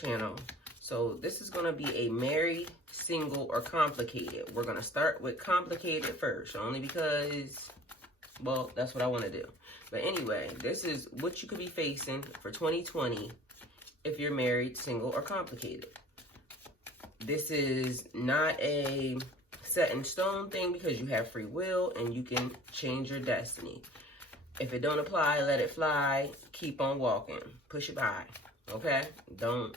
channel. So this is going to be a married, single, or complicated. We're going to start with complicated first, only because, well, that's what I want to do. But anyway, this is what you could be facing for 2020 if you're married, single, or complicated. This is not a set in stone thing because you have free will and you can change your destiny. If it don't apply, let it fly. Keep on walking. Push it by. Okay? Don't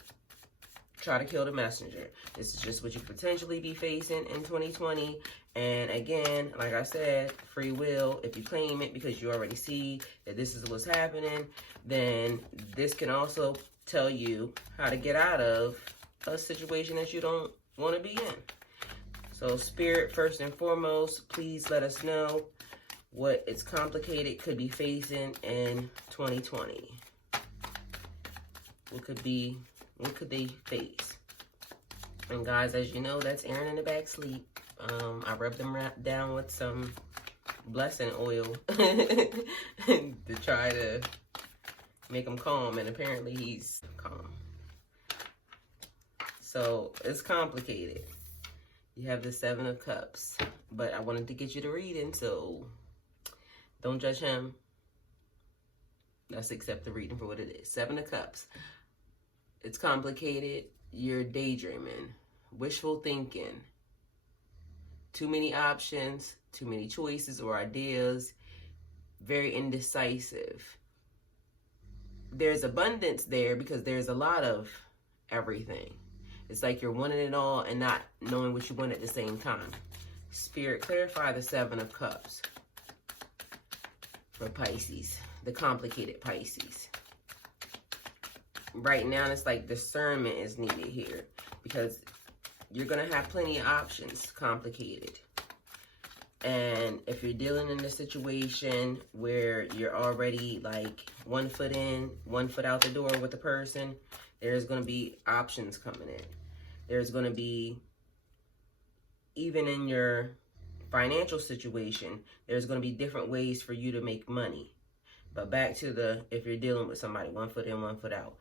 try to kill the messenger. This is just what you could potentially be facing in 2020. And again, like I said, free will. If you claim it because you already see that this is what's happening, then this can also tell you how to get out of a situation that you don't want to be in. So Spirit, first and foremost, please let us know what it's complicated could be facing in 2020. What could they face? And guys, as you know, that's Aaron in the back sleep. I rubbed them down with some blessing oil to try to make him calm, and apparently he's calm. So it's complicated. You have the 7 of Cups, but I wanted to get you to read it, so don't judge him. Let's accept the reading for what it is. 7 of Cups. It's complicated. You're daydreaming, wishful thinking, too many options, too many choices or ideas, very indecisive. There's abundance there because there's a lot of everything. It's like you're wanting it all and not knowing what you want at the same time. Spirit, clarify the 7 of Cups for Pisces, the complicated Pisces. Right now, it's like discernment is needed here because you're going to have plenty of options, complicated. And if you're dealing in a situation where you're already like 1 foot in, 1 foot out the door with the person, there's going to be options coming in. There's going to be, even in your financial situation, there's going to be different ways for you to make money. But back to if you're dealing with somebody 1 foot in, 1 foot out.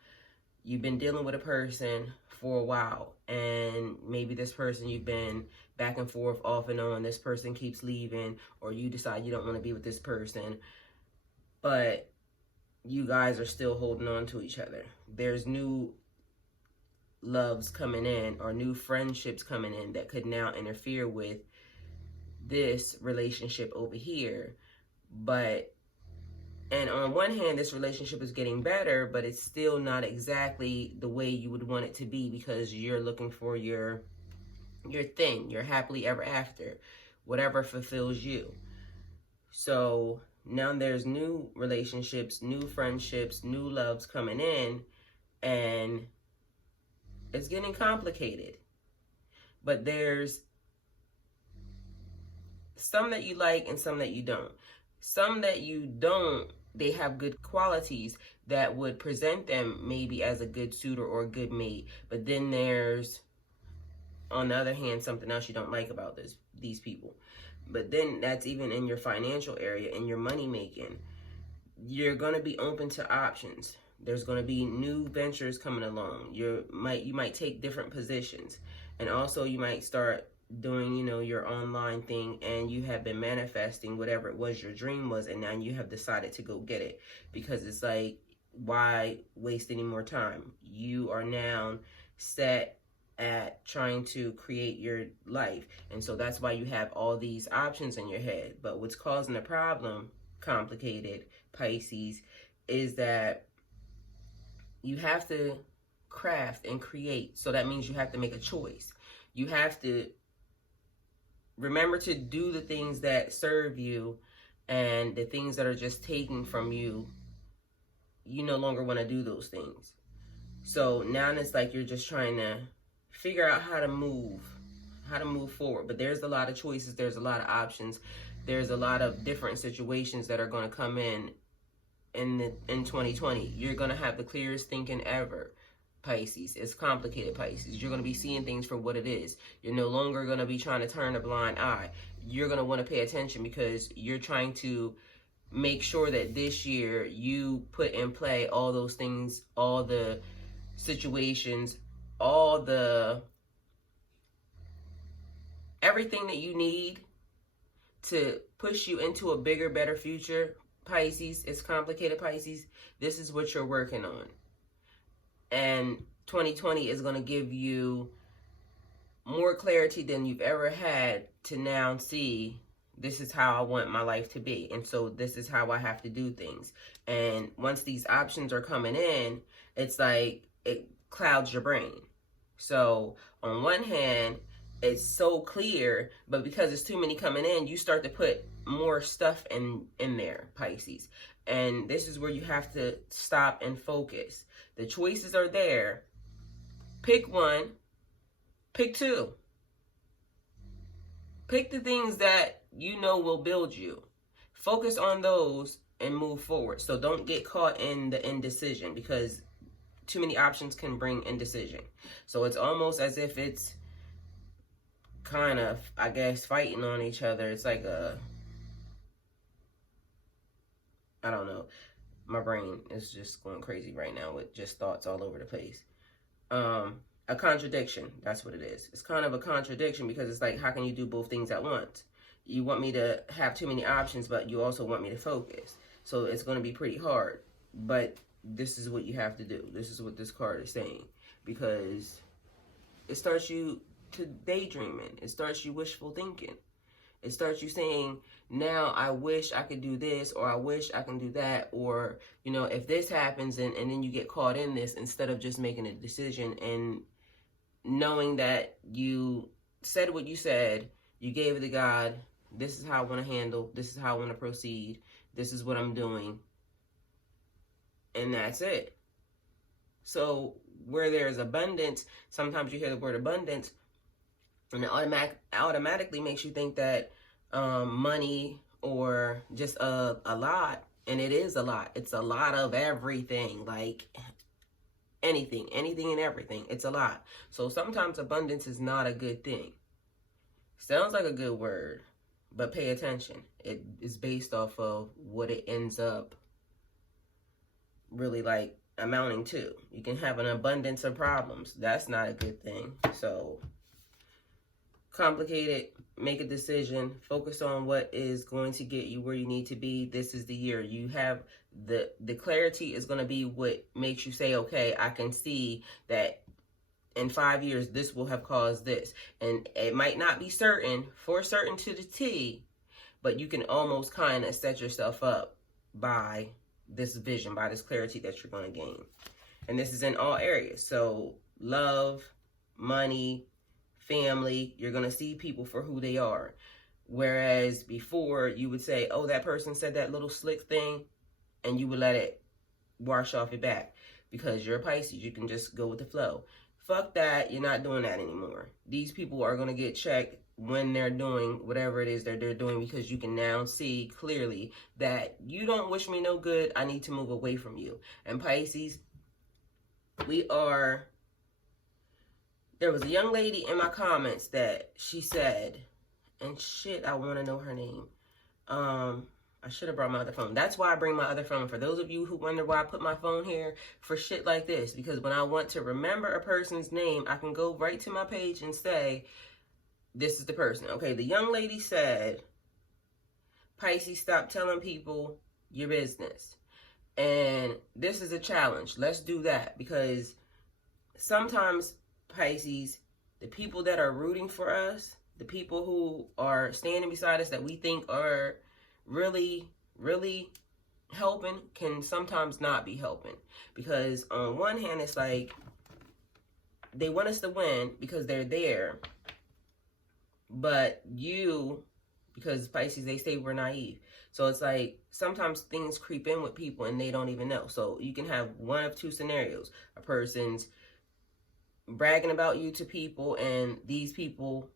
You've been dealing with a person for a while, and maybe this person you've been back and forth, off and on. This person keeps leaving, or you decide you don't want to be with this person, but you guys are still holding on to each other. There's new loves coming in or new friendships coming in that could now interfere with this relationship over here. And on one hand, this relationship is getting better, but it's still not exactly the way you would want it to be because you're looking for your thing, your happily ever after, whatever fulfills you. So now there's new relationships, new friendships, new loves coming in, and it's getting complicated. But there's some that you like and some that you don't. Some that you don't, they have good qualities that would present them maybe as a good suitor or a good mate. But then there's, on the other hand, something else you don't like about these people. But then that's even in your financial area, in your money making. You're going to be open to options. There's going to be new ventures coming along. You might take different positions. And also you might start doing, your online thing, and you have been manifesting whatever it was your dream was, and now you have decided to go get it because it's like, why waste any more time? You are now set at trying to create your life, and so that's why you have all these options in your head. But what's causing the problem, complicated Pisces, is that you have to craft and create. So that means you have to make a choice. You have to remember to do the things that serve you, and the things that are just taken from you, you no longer want to do those things. So now it's like you're just trying to figure out how to move forward. But there's a lot of choices, there's a lot of options, there's a lot of different situations that are going to come in 2020. You're going to have the clearest thinking ever, Pisces. It's complicated, Pisces. You're going to be seeing things for what it is. You're no longer going to be trying to turn a blind eye. You're going to want to pay attention because you're trying to make sure that this year you put in play all those things, all the situations, everything that you need to push you into a bigger, better future, Pisces. It's complicated, Pisces. This is what you're working on. And 2020 is going to give you more clarity than you've ever had to now see, this is how I want my life to be. And so this is how I have to do things. And once these options are coming in, it's like it clouds your brain. So on one hand, it's so clear, but because it's too many coming in, you start to put more stuff in there, Pisces. And this is where you have to stop and focus. The choices are there. Pick one. Pick two. Pick the things that you know will build you. Focus on those and move forward. So don't get caught in the indecision, because too many options can bring indecision. So it's almost as if it's kind of, I guess, fighting on each other. It's like I don't know. My brain is just going crazy right now with just thoughts all over the place. A contradiction. That's what it is. It's kind of a contradiction, because it's like, how can you do both things at once? You want me to have too many options, but you also want me to focus. So it's going to be pretty hard. But this is what you have to do. This is what this card is saying, because it starts you to daydreaming. It starts you wishful thinking. It starts you saying, now I wish I could do this, or I wish I can do that, or, you know, if this happens, and then you get caught in this, instead of just making a decision and knowing that you said what you said, you gave it to God, this is how I want to handle, this is how I want to proceed, this is what I'm doing, and that's it. So where there's abundance, sometimes you hear the word abundance, and it automatically makes you think that money or just a lot, and it is a lot. It's a lot of everything, like anything and everything. It's a lot. So sometimes abundance is not a good thing. Sounds like a good word, but pay attention. It is based off of what it ends up really like amounting to. You can have an abundance of problems. That's not a good thing. So complicated, make a decision, focus on what is going to get you where you need to be. This is the year. You have the clarity is going to be what makes you say, okay, I can see that in 5 years this will have caused this. And it might not be certain for certain to the T, but you can almost kind of set yourself up by this vision, by this clarity that you're going to gain. And this is in all areas. So love, money, family, you're going to see people for who they are. Whereas before you would say, oh, that person said that little slick thing, and you would let it wash off your back, because you're a Pisces. You can just go with the flow. Fuck that. You're not doing that anymore. These people are going to get checked when they're doing whatever it is that they're doing, because you can now see clearly that you don't wish me no good. I need to move away from you. And Pisces, there was a young lady in my comments that she said, and shit, I want to know her name. I should have brought my other phone. That's why I bring my other phone. For those of you who wonder why I put my phone here, for shit like this. Because when I want to remember a person's name, I can go right to my page and say, this is the person. Okay, the young lady said, Pisces, stop telling people your business. And this is a challenge. Let's do that. Because sometimes, Pisces, the people that are rooting for us, the people who are standing beside us that we think are really, really helping, can sometimes not be helping. Because on one hand, it's like they want us to win because they're there. But you, because Pisces, they say we're naive. So it's like sometimes things creep in with people and they don't even know. So you can have one of two scenarios. A person's bragging about you to people, and these people,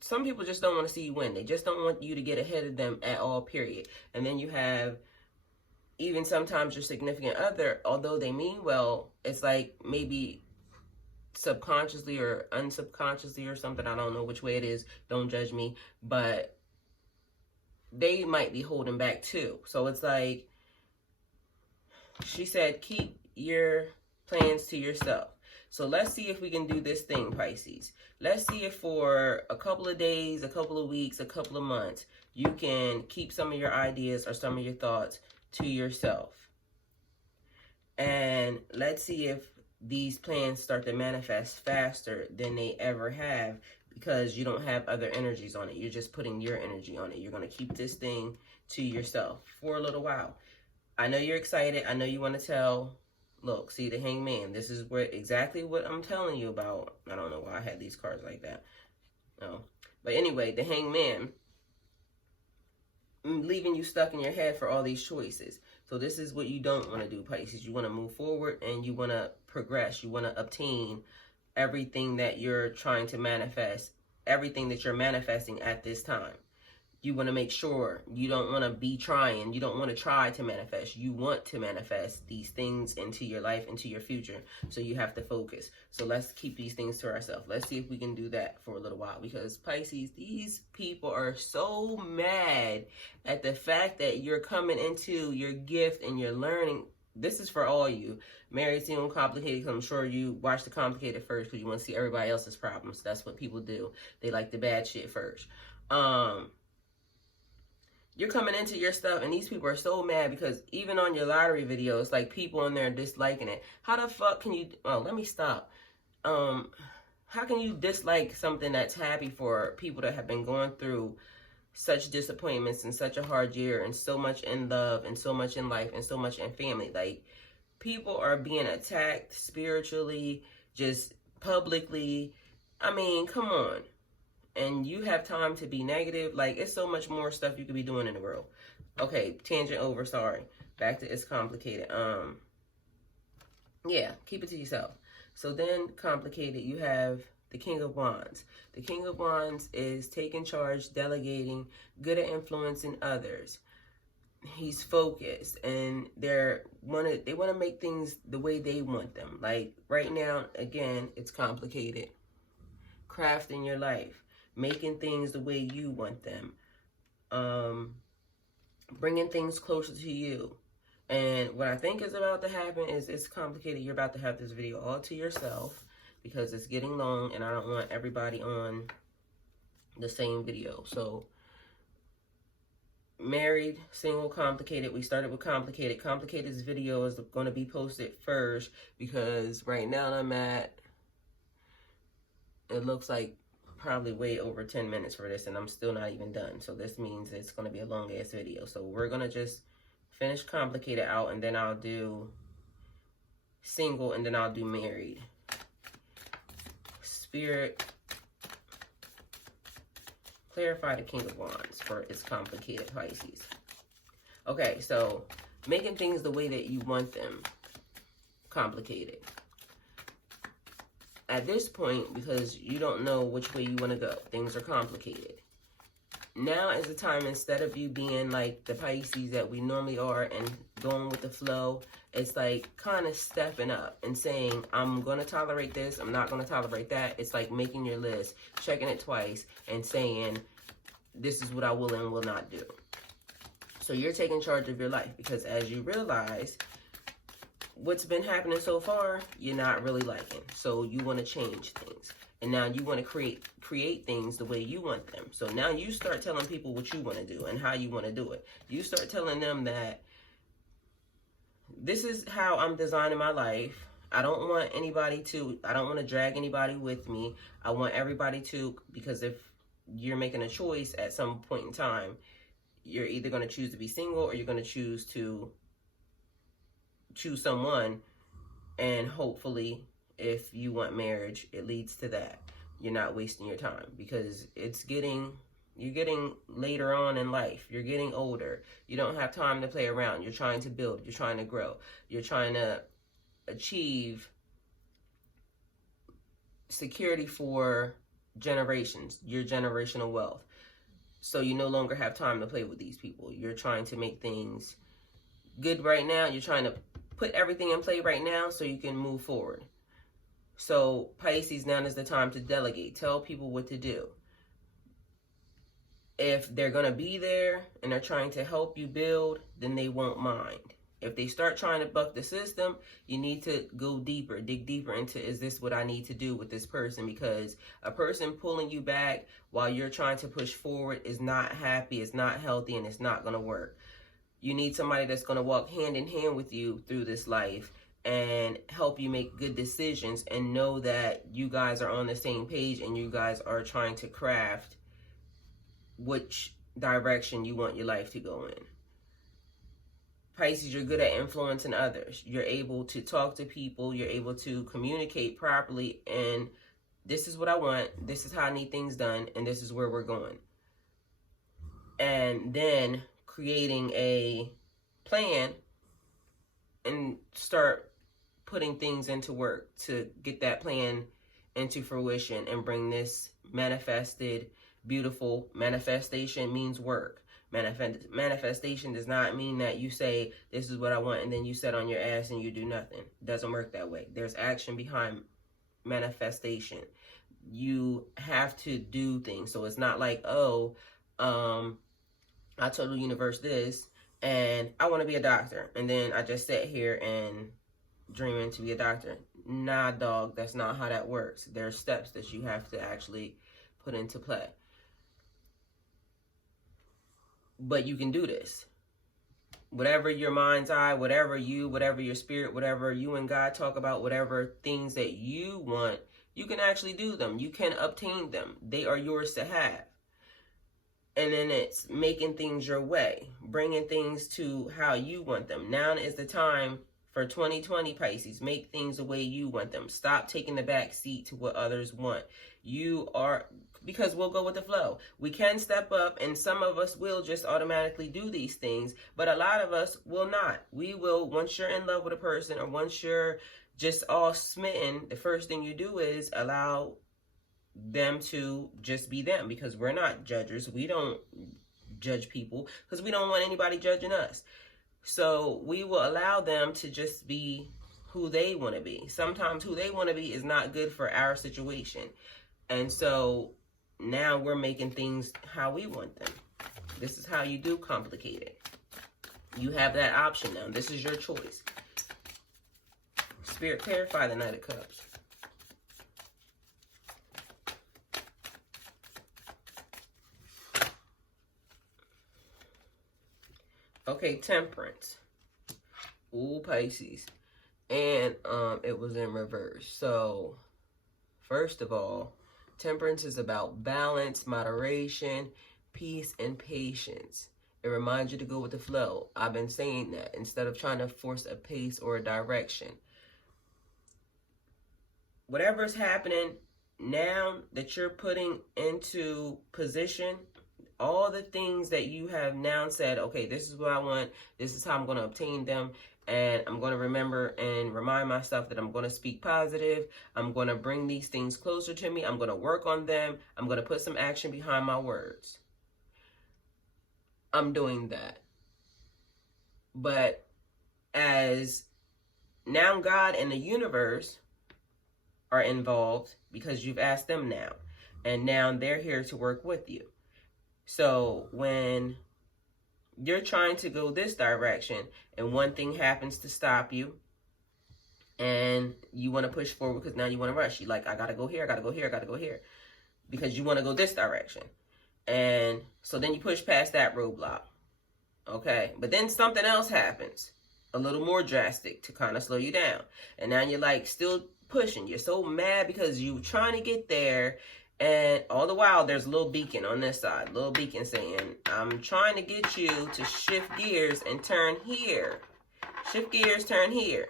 some people just don't want to see you win. They just don't want you to get ahead of them at all, period. And then you have even sometimes your significant other, although they mean well, it's like maybe subconsciously or unsubconsciously or something. I don't know which way it is. Don't judge me. But they might be holding back too. So it's like, she said, keep your plans to yourself. So let's see if we can do this thing, Pisces. Let's see if for a couple of days, a couple of weeks, a couple of months, you can keep some of your ideas or some of your thoughts to yourself. And let's see if these plans start to manifest faster than they ever have, because you don't have other energies on it. You're just putting your energy on it. You're going to keep this thing to yourself for a little while. I know you're excited. I know you want to tell. Look, see the Hangman. This is exactly what I'm telling you about. I don't know why I had these cards like that. No. But anyway, the Hangman, leaving you stuck in your head for all these choices. So this is what you don't want to do, Pisces. You want to move forward and you want to progress. You want to obtain everything that you're trying to manifest, everything that you're manifesting at this time. You want to make sure you don't want to be trying. You don't want to try to manifest. You want to manifest these things into your life, into your future. So you have to focus. So let's keep these things to ourselves. Let's see if we can do that for a little while. Because Pisces, these people are so mad at the fact that you're coming into your gift and you're learning. This is for all you. Married, single, complicated. Because I'm sure you watch the complicated first because you want to see everybody else's problems. That's what people do. They like the bad shit first. You're coming into your stuff, and these people are so mad because even on your lottery videos, like people on there disliking it. How the fuck can you? Oh, let me stop. How can you dislike something that's happy for people that have been going through such disappointments and such a hard year and so much in love and so much in life and so much in family? Like, people are being attacked spiritually, just publicly. I mean, come on. And you have time to be negative. Like, it's so much more stuff you could be doing in the world. Okay, tangent over, sorry. Back to it's complicated. Yeah, keep it to yourself. So then, complicated, you have the King of Wands. The King of Wands is taking charge, delegating, good at influencing others. He's focused, and they want to make things the way they want them. Like, right now, again, it's complicated. Crafting your life. Making things the way you want them. Bringing things closer to you. And what I think is about to happen is it's complicated. You're about to have this video all to yourself because it's getting long and I don't want everybody on the same video. So, married, single, complicated. We started with complicated. Complicated's video is going to be posted first because right now I'm at, it looks like, probably way over 10 minutes for this, and I'm still not even done. So this means it's going to be a long ass video. So we're going to just finish complicated out, and then I'll do single, and then I'll do married. Spirit, clarify the King of Wands for its complicated, Pisces. Okay, so making things the way that you want them. Complicated. At this point, because you don't know which way you want to go, things are complicated. Now is the time, instead of you being like the Pisces that we normally are and going with the flow, it's like kind of stepping up and saying, I'm going to tolerate this, I'm not going to tolerate that. It's like making your list, checking it twice, and saying, this is what I will and will not do. So you're taking charge of your life, because as you realize, what's been happening so far, you're not really liking. So you want to change things. And now you want to create things the way you want them. So now you start telling people what you want to do and how you want to do it. You start telling them that this is how I'm designing my life. I don't want to drag anybody with me. I want everybody to, because if you're making a choice at some point in time, you're either going to choose to be single or you're going to choose someone, and hopefully if you want marriage, it leads to that. You're not wasting your time, because you're getting later on in life. You're getting older. You don't have time to play around. You're trying to build. You're trying to grow. You're trying to achieve security for generations, your generational wealth. So you no longer have time to play with these people. You're trying to make things good right now. You're trying to put everything in play right now so you can move forward. So Pisces, now is the time to delegate. Tell people what to do. If they're going to be there and they're trying to help you build, then they won't mind. If they start trying to buck the system, you need to go deeper, dig deeper into, is this what I need to do with this person? Because a person pulling you back while you're trying to push forward is not happy, it's not healthy, and it's not going to work. You need somebody that's going to walk hand in hand with you through this life and help you make good decisions and know that you guys are on the same page and you guys are trying to craft which direction you want your life to go in. Pisces, you're good at influencing others. You're able to talk to people. You're able to communicate properly. And this is what I want. This is how I need things done. And this is where we're going. And then creating a plan and start putting things into work to get that plan into fruition and bring this manifested, beautiful manifestation means work. Manifestation does not mean that you say, this is what I want, and then you sit on your ass and you do nothing. It doesn't work that way. There's action behind manifestation. You have to do things. So it's not like, oh, I told the universe this, and I want to be a doctor. And then I just sit here and dreaming to be a doctor. Nah, dog, that's not how that works. There are steps that you have to actually put into play. But you can do this. Whatever your mind's eye, whatever your spirit, whatever you and God talk about, whatever things that you want, you can actually do them. You can obtain them. They are yours to have. And then it's making things your way, bringing things to how you want them. Now is the time for 2020, Pisces. Make things the way you want them. Stop taking the back seat to what others want. Because we'll go with the flow. We can step up, and some of us will just automatically do these things, but a lot of us will not. We will, once you're in love with a person or once you're just all smitten, the first thing you do is allow them to just be them, because we're not judges. We don't judge people because we don't want anybody judging us. So we will allow them to just be who they want to be. Sometimes who they want to be is not good for our situation. And so now we're making things how we want them. This is how you do complicated. You have that option now. This is your choice. Spirit, clarify the Knight of Cups. Okay, Temperance. Ooh, Pisces. And it was in reverse. So, first of all, Temperance is about balance, moderation, peace, and patience. It reminds you to go with the flow. I've been saying that instead of trying to force a pace or a direction. Whatever's happening now that you're putting into position, all the things that you have now said, okay, this is what I want, this is how I'm going to obtain them, and I'm going to remember and remind myself that I'm going to speak positive, I'm going to bring these things closer to me, I'm going to work on them, I'm going to put some action behind my words. I'm doing that. But as now God and the universe are involved, because you've asked them now, and now they're here to work with you. So when you're trying to go this direction and one thing happens to stop you and you want to push forward because now you want to rush. You're like, I got to go here, I got to go here, I got to go here, because you want to go this direction. And so then you push past that roadblock. Okay. But then something else happens, a little more drastic to kind of slow you down. And now you're like still pushing. You're so mad because you're trying to get there. And all the while, there's a little beacon on this side. Little beacon saying, I'm trying to get you to shift gears and turn here. Shift gears, turn here.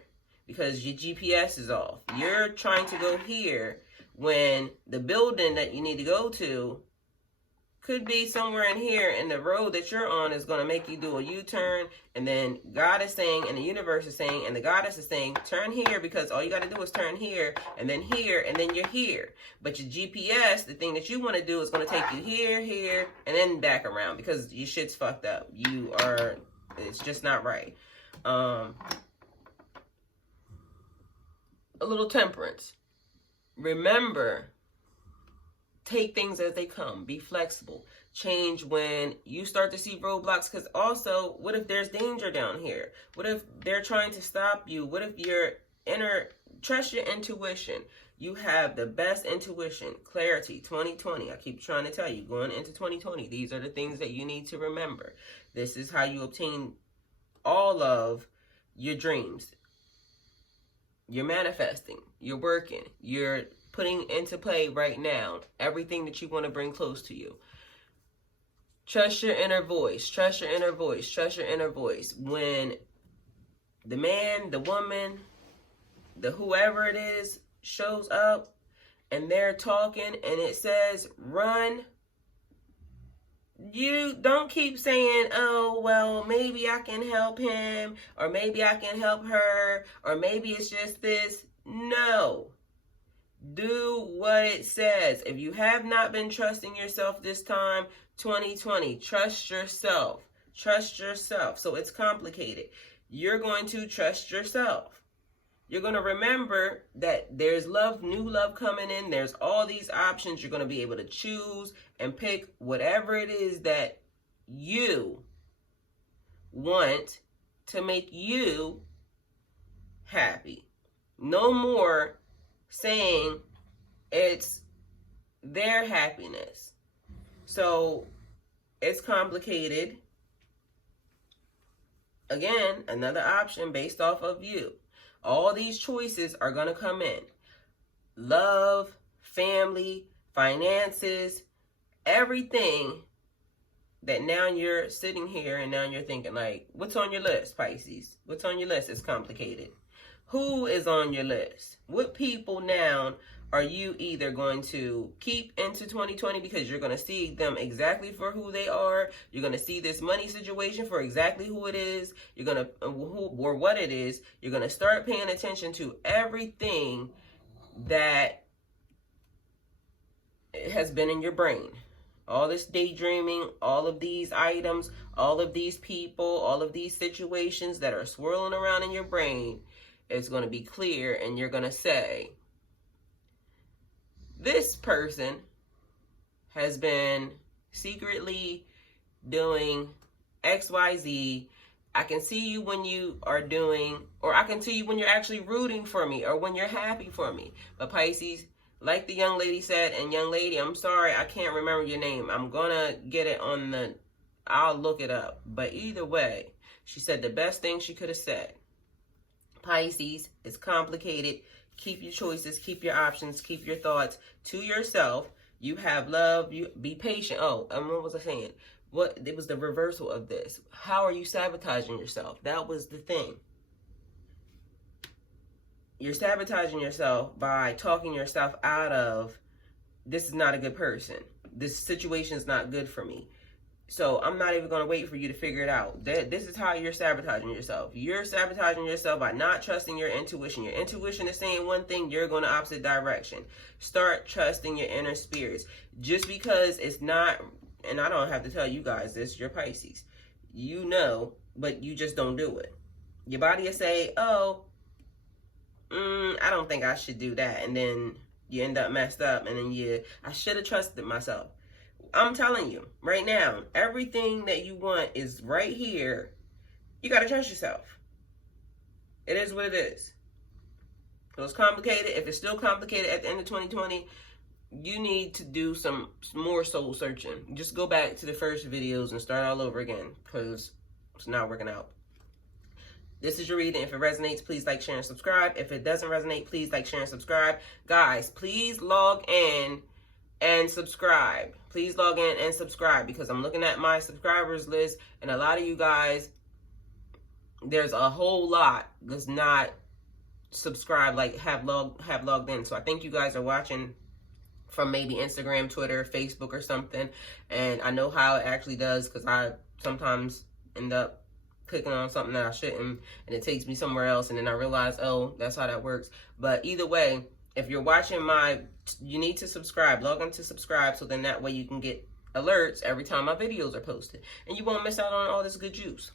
Because your GPS is off. You're trying to go here when the building that you need to go to could be somewhere in here, and the road that you're on is going to make you do a U-turn. And then God is saying, and the universe is saying, and the goddess is saying, turn here, because all you got to do is turn here, and then you're here. But your GPS, the thing that you want to do, is going to take you here, here, and then back around, because your shit's fucked up. It's just not right. A little Temperance. Remember take things as they come. Be flexible. Change when you start to see roadblocks, because also, what if there's danger down here? What if they're trying to stop you? What if trust your intuition. You have the best intuition. Clarity, 2020. I keep trying to tell you, going into 2020, these are the things that you need to remember. This is how you obtain all of your dreams. You're manifesting. You're working. You're putting into play right now everything that you want to bring close to you. Trust your inner voice. Trust your inner voice. Trust your inner voice. When the man, the woman, the whoever it is shows up and they're talking and it says run, you don't keep saying, oh, well, maybe I can help him, or maybe I can help her, or maybe it's just this. No. Do what it says. If you have not been trusting yourself this time, 2020, trust yourself. Trust yourself. So it's complicated. You're going to trust yourself. You're going to remember that there's love, new love coming in. There's all these options. You're going to be able to choose and pick whatever it is that you want to make you happy. No more saying it's their happiness. So it's complicated. Again, another option based off of you. All these choices are going to come in. Love, family, finances, everything that now you're sitting here and now you're thinking like, what's on your list, Pisces? What's on your list is complicated. Who is on your list? What people now are you either going to keep into 2020 because you're going to see them exactly for who they are? You're going to see this money situation for exactly who it is. You're going to, or what it is. You're going to start paying attention to everything that has been in your brain. All this daydreaming, all of these items, all of these people, all of these situations that are swirling around in your brain. It's going to be clear, and you're going to say, this person has been secretly doing XYZ. I can see you when you are doing, or I can see you when you're actually rooting for me, or when you're happy for me. But Pisces, like the young lady said, and young lady, I'm sorry, I can't remember your name. I'm going to get it I'll look it up. But either way, she said the best thing she could have said. Pisces, it's complicated. Keep your choices, keep your options, keep your thoughts to yourself. You have love, you be patient. Oh, and what was I saying? It was the reversal of this. How are you sabotaging yourself? That was the thing. You're sabotaging yourself by talking yourself out of, this is not a good person. This situation is not good for me. So I'm not even going to wait for you to figure it out. This is how you're sabotaging yourself. You're sabotaging yourself by not trusting your intuition. Your intuition is saying one thing, you're going the opposite direction. Start trusting your inner spirits. Just because it's not, and I don't have to tell you guys this, you're Pisces. You know, but you just don't do it. Your body will say, oh, I don't think I should do that. And then you end up messed up. And then I should have trusted myself. I'm telling you right now, everything that you want is right here. You got to trust yourself. It is what it is. It was complicated. If it's still complicated at the end of 2020, you need to do some more soul searching. Just go back to the first videos and start all over again, because it's not working out. This is your reading. If it resonates, please like, share, and subscribe. If it doesn't resonate, please like, share, and subscribe. Guys, please log in and subscribe. Please log in and subscribe, because I'm looking at my subscribers list, and a lot of you guys, there's a whole lot that's not subscribed, like have logged in. So I think you guys are watching from maybe Instagram, Twitter, Facebook, or something. And I know how it actually does, because I sometimes end up clicking on something that I shouldn't, and it takes me somewhere else, and then I realize, oh, that's how that works. But either way, if you're watching you need to subscribe. Log on to subscribe, so then that way you can get alerts every time my videos are posted, and you won't miss out on all this good juice.